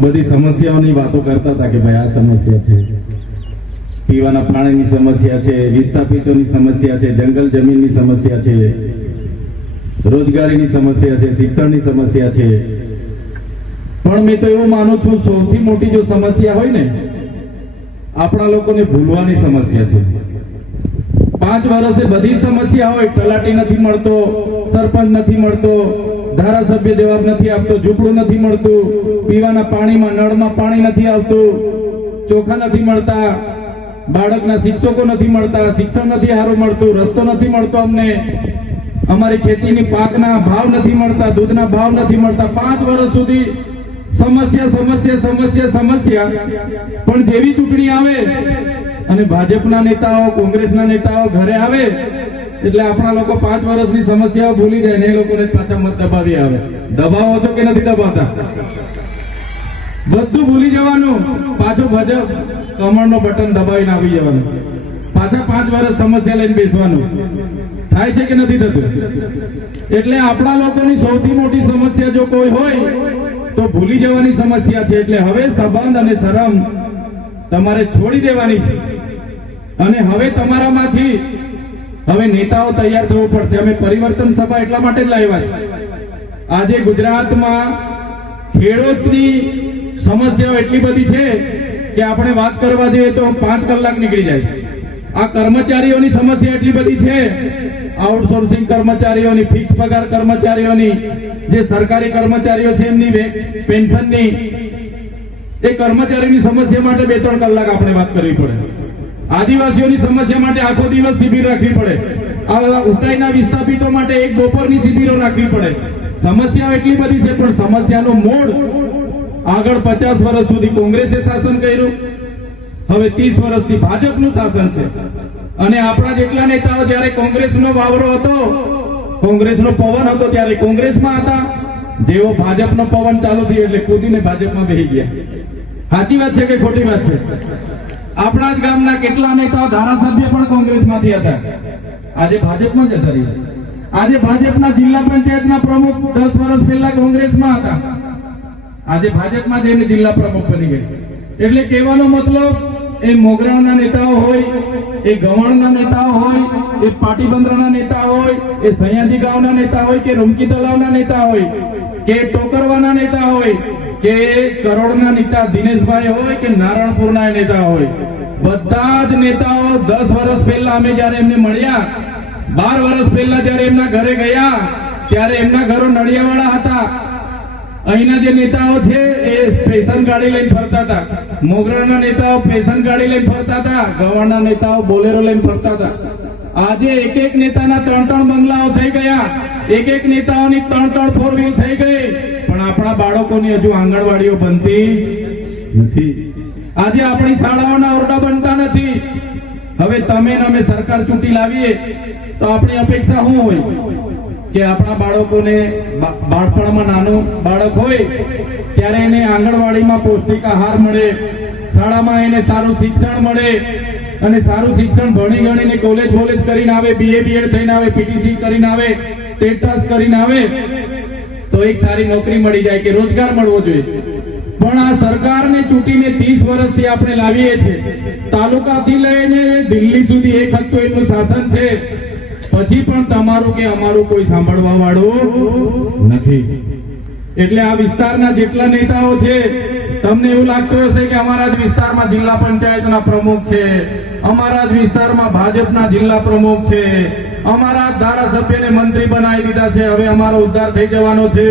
બધી સમસ્યાઓની વાતો કરતા હતા કે ભાઈ આ સમસ્યા છે. પીવાના પાણીની સમસ્યા છે, વિસ્થાપિતોની સમસ્યા છે, જંગલ જમીનની સમસ્યા છે, રોજગારીની સમસ્યા છે, શિક્ષણની સમસ્યા છે. પણ મેં તો એવું માનું છું, સૌથી મોટી જો સમસ્યા હોય ને, આપણા લોકોને ભૂલવાની સમસ્યા છે. પાંચ વર્ષે બધી સમસ્યા હોય, તલાટી નથી મળતો, સરપંચ નથી મળતો ધારાસભ્ય જવાબ નથી આપતો, ઝૂંપડું નથી મળતું, પીવાના પાણીમાં, નળમાં પાણી નથી આવતું, ચોખા નથી મળતા, બાળકના શિક્ષકો નથી મળતા, શિક્ષણ નથી સારું મળતું, રસ્તો નથી મળતો અમને. અમારી ખેતીની પાકના ભાવ નથી મળતા, દૂધના ભાવ નથી મળતા. પાંચ વર્ષ સુધી સમસ્યા સમસ્યા સમસ્યા સમસ્યા. પણ જેવી ચૂંટણી આવે, અને ભાજપના નેતાઓ, કોંગ્રેસના નેતાઓ ઘરે આવે એટલે આપણા લોકો પાંચ વર્ષની સમસ્યાઓ ભૂલી જાય ને એ લોકોને પાછા મત દબાવી આવે. દબાવો છો કે નથી દબાતા? બધું ભૂલી જવાનું. પાછો ભજપ કમળનો બટન દબાવીને આવી જવાનું. પાછા પાંચ વર્ષ સમસ્યા લઈને બેસવાનું. થાય છે કે નથી થતું? એટલે આપણા લોકોની સૌથી મોટી સમસ્યા જો કોઈ હોય, તો ભૂલી જવાની સમસ્યા છે. એટલે હવે સંબંધ અને શરમ તમારે છોડી દેવાની છે. અને હવે તમારામાંથી હવે નેતાઓ તૈયાર થવું પડશે. અમે પરિવર્તન સભા એટલા માટે જ લાવ્યા છે. આજે ગુજરાતમાં ખેડૂતની સમસ્યાઓ એટલી બધી છે કે આપણે વાત કરવા જઈએ તો પાંચ કલાક નીકળી જાય. આ કર્મચારીઓની સમસ્યા એટલી બધી છે. આઉટસોર્સિંગ કર્મચારીઓની, ફિક્સ પગાર કર્મચારીઓની, જે સરકારી કર્મચારીઓ છે એમની પેન્શનની, એ કર્મચારીની સમસ્યા માટે બે ત્રણ કલાક આપણે વાત કરવી પડે. આદિવાસીઓની સમસ્યા માટે આખો દિવસ શિબિર રાખવી પડે. આ ઉકાઈના વિસ્થાપિતો માટે એક બપોરની શિબિરો રાખવી પડે. સમસ્યાઓ એટલી બધી છે, પણ સમસ્યાનો મૂળ આગળ પચાસ વર્ષ સુધી કોંગ્રેસે શાસન કર્યું. હવે ત્રીસ વર્ષથી ભાજપનું શાસન છે. અને આપણા જેટલા નેતાઓ જ્યારે કોંગ્રેસનો વાવરો હતો, કોંગ્રેસનો પવન હતો ત્યારે કોંગ્રેસમાં હતા. જેવો ભાજપનો પવન ચાલુ થયો એટલે કૂદીને ભાજપમાં બેસી ગયા. સાચી વાત છે કે ખોટી વાત છે? આપણા જ ગામના કેટલા નેતાઓ ધારાસભ્ય પણ કોંગ્રેસમાંથી હતા. આજે ભાજપમાં જ હતા આજે ભાજપના જિલ્લા પંચાયતના પ્રમુખ દસ વર્ષ પહેલા કોંગ્રેસમાં હતા. આજે ભાજપમાં જઈને જિલ્લા પ્રમુખ બની ગઈ. એટલે કહેવાનો મતલબ, એ મોગરાના નેતાઓ હોય, એ ગવણના નેતાઓ હોય, એ પાટીબંદરના નેતા હોય, એ સયાજી ગામના નેતા હોય કે રૂમકી તલાવના નેતા હોય કે ટોકરવાના નેતા હોય, કે કરોડના નેતા દિનેશભાઈ હોય, કે નારણપુરના નેતા હોય. બધા જ નેતાઓ દસ વર્ષ પહેલા અમે જ્યારે એમને મળ્યા, બાર વર્ષ પહેલા જ્યારે એમના ઘરે ગયા, ત્યારે એમના ઘરો નડિયાવાળા હતા. અહીંના જે નેતાઓ છે એ ફેશન ગાડી લઈને ફરતા હતા. મોગરાના નેતાઓ ફેશન ગાડી લઈને ફરતા હતા. ગવાના નેતાઓ બોલેરો લઈને ફરતા હતા. આજે એક એક નેતાના ત્રણ ત્રણ બંગલાઓ થઈ ગયા. એક એક નેતાઓની ત્રણ ત્રણ ફોર વ્હીલ થઈ ગઈ. પણ આપણા બાળકોની હજુ આંગણવાડીઓ બનતી નથી. આજે આપણી શાળાઓના ઓરડા બનતા નથી. હવે તમે ને અમે સરકાર ચૂંટી લાવીએ, તો આપણી અપેક્ષા શું હોય? કે આપણા બાળકોને બાળપણમાં નાનું બાળક હોય, ત્યારે એને આંગણવાડીમાં પૌષ્ટિક આહાર મળે, શાળામાં એને સારું શિક્ષણ મળે, અને સારું શિક્ષણ ભણી ગણીને કોલેજ બોલેજ કરીને આવે બીએ બીએડ થઈને આવે પીટીસી કરીને આવે ટેટાસ કરીને આવે, તો એક સારી નોકરી મળી જાય કે રોજગાર મળવો જોઈએ. પણ આ સરકારને ચૂંટીને ત્રીસ વર્ષથી આપણે લાવીએ છીએ. તાલુકાથી લઈને દિલ્હી સુધી એક હતું એનું શાસન છે. પછી પણ તમારું કે અમારું કોઈ સાંભળવા વાળું નથી. એટલે આ વિસ્તારના જેટલા નેતાઓ છે, તમને એવું લાગતું હશે કે અમારા જ વિસ્તારમાં જિલ્લા પંચાયતના પ્રમુખ છે. અમારા જ વિસ્તારમાં ભાજપના જિલ્લા પ્રમુખ છે. અમારા ધારાસભ્યને મંત્રી બનાવી દીધા છે. હવે અમારો ઉદ્ધાર થઈ જવાનો છે.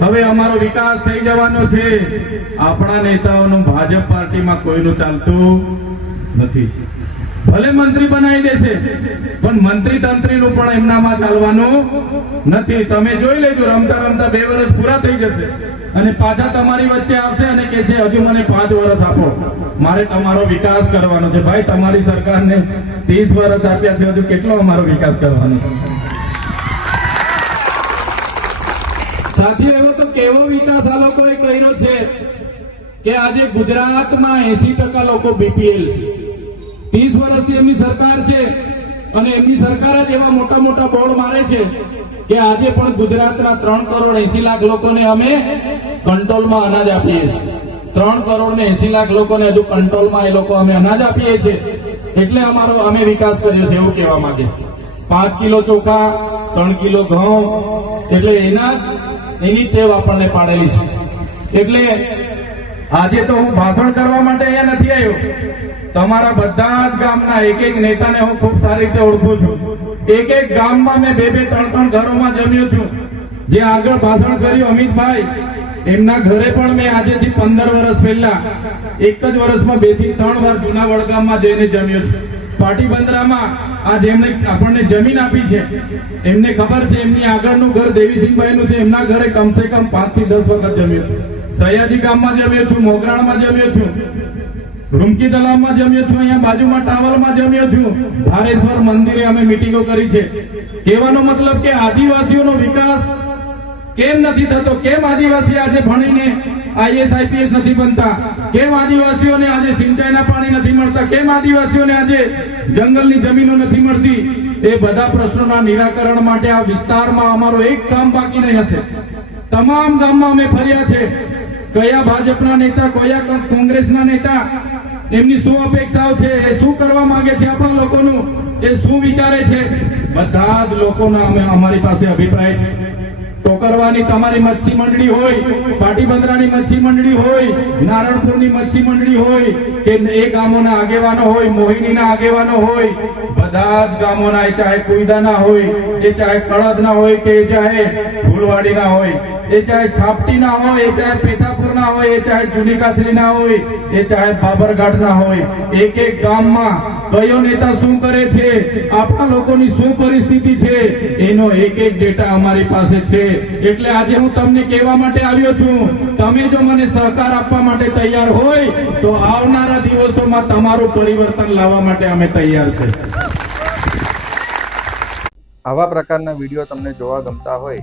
હવે અમારો વિકાસ થઈ જવાનો છે. આપણા નેતાઓનું ભાજપ પાર્ટીમાં કોઈનું ચાલતું નથી. ભલે મંત્રી બનાવી દેશે, પણ મંત્રી તંત્રીનું પણ એમનામાં ચાલવાનું નથી. તમે જોઈ લેજો, રમતા રમતા બે વર્ષ પૂરા થઈ જશે અને પાછા તમારી વચ્ચે આવશે અને કહેશે, હજુ મને પાંચ વર્ષ આપો. મારે તમારો વિકાસ કરવાનો છે. ભાઈ, તમારી સરકારને ત્રીસ વર્ષ આપ્યા છે, હજુ કેટલો અમારો વિકાસ કરવાનો છે? સાથી એવો તો કેવો વિકાસ આ લોકોએ કર્યો છે કે આજે ગુજરાતમાં એસી ટકા લોકો બીપીએલ છે. ત્રીસ વર્ષથી એમની સરકાર છે અને એમની સરકાર જ એવા મોટા મોટા બોર્ડ મારે છે કે આજે પણ ગુજરાતના ત્રણ કરોડ એસી લાખ લોકોને અમે કંટ્રોલમાં અનાજ આપીએ છીએ. ત્રણ કરોડ ને એસી લાખ લોકોને હજુ કંટ્રોલમાં એ લોકો અમે અનાજ આપીએ છીએ. એટલે અમારો અમે વિકાસ કર્યો છે એવું કહેવા માંગે છે. પાંચ કિલો ચોખા, ત્રણ કિલો ઘઉં, એટલે એના જ એની ટેવ આપણને પાડેલી છે. એટલે આજે તો હું ભાષણ કરવા માટે અહીંયા નથી આવ્યો. તમારા બધા જ ગામના એક એક નેતાને હું ખૂબ સારી રીતે ઓળખું છું. એક એક ગામમાં મેં બે બે ત્રણ ત્રણ ઘરોમાં જમ્યો છું. જે આગળ ભાષણ કર્યું અમિતભાઈ, એમના ઘરે પણ મેં આજેથી પંદર વર્ષ પહેલા, એક જ વર્ષમાં બેથી ત્રણ વાર જૂના વડગામમાં જઈને જમ્યો છું. પાટી બંદરામાં આ જેમને આપણને જમીન આપી છે. એમને ખબર છે એમની આગળનું ઘર દેવીસિંહભાઈનું છે. એમના ઘરે કમસે કમ પાંચથી દસ વખત જમ્યો છું. સયાજી ગામમાં જમ્યો છું મોગરાણમાં જમ્યો છું, રૂમકી તલાવમાં જમ્યો છું, અહીંયા બાજુમાં ટાવરમાં જમ્યો છું, ધારેશ્વર મંદિરે અમે મિટિંગો કરી છે. કહેવાનો મતલબ કે આદિવાસીઓનો વિકાસ કેમ નથી થતો? કેમ આદિવાસી આજે ભણીને આઈએસ, આઈપીએસ નથી બનતા? કેમ આદિવાસીઓને આજે સિંચાઈના પાણી નથી મળતા? કેમ આદિવાસીઓને આજે જંગલની જમીનો નથી મળતી? એ બધા પ્રશ્નોના નિરાકરણ માટે આ વિસ્તારમાં અમારો એક કામ બાકી નહીં હશે. તમામ ગામમાં અમે ફર્યા છે. કયા ભાજપના નેતા, કયા કોંગ્રેસના નેતા? એમની શું અપેક્ષાઓ છે? એ શું કરવા માંગે છે આપણા લોકોનું? એ શું વિચારે છે? બધા જ લોકોના અમે, અમારી પાસે અભિપ્રાય છે. ટોકરવાની તમારી મચ્છી મંડળી હોય, પાટીબંદરાની મચ્છી મંડળી હોય, નારણપુરની મચ્છી મંડળી હોય, કે એ ગામોના આગેવાનો હોય, મોહિનીના આગેવાનો હોય, બધા જ ગામોના ચાહે કુઈદાના હોય, એ ચાહે કળદના હોય, કે ચાહે ફૂલવાડીના હોય એ ચાહે છાપટીના હોય, એ ચાહે પેથાપુરના હોય, એ ચાહે જૂની કાછલીના હોય, એ ચાહે બાબરઘાટના હોય. એક એક ગામમાં કયો નેતા શું કરે છે, આપણા લોકોની શું પરિસ્થિતિ છે, એનો એક એક ડેટા અમારી પાસે છે. એટલે આજે હું તમને કહેવા માટે આવ્યો છું, તમે જો મને સહકાર આપવા માટે તૈયાર હોય, તો આવનારા દિવસોમાં તમારું પરિવર્તન લાવવા માટે અમે તૈયાર છે. આવા પ્રકારના વીડિયો તમને જોવા ગમતા હોય